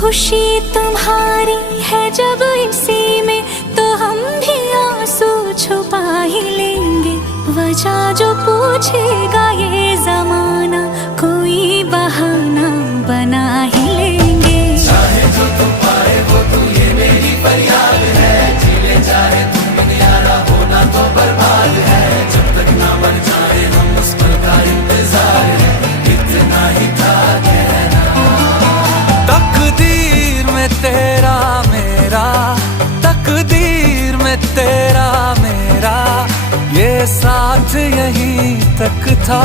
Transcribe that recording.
खुशी तुम्हारी है जब इसी में, तो हम भी आंसू छुपा ही लेंगे। वजह जो पूछेगा ये जमाना, कोई बहाना बना ही लेंगे। चाहे जो तुम पाए वो तू, ये मेरी फरियाद है। जीले चाहे तुम दुनियारा, होना तो बर्बाद है। जब तक ना बन जाए हम, उस पल का इंतजार है। इतना ही था कहना। तकदीर में तेरा मेरा, तकदीर में तेरा मेरा, ये साथ यहीं तक था।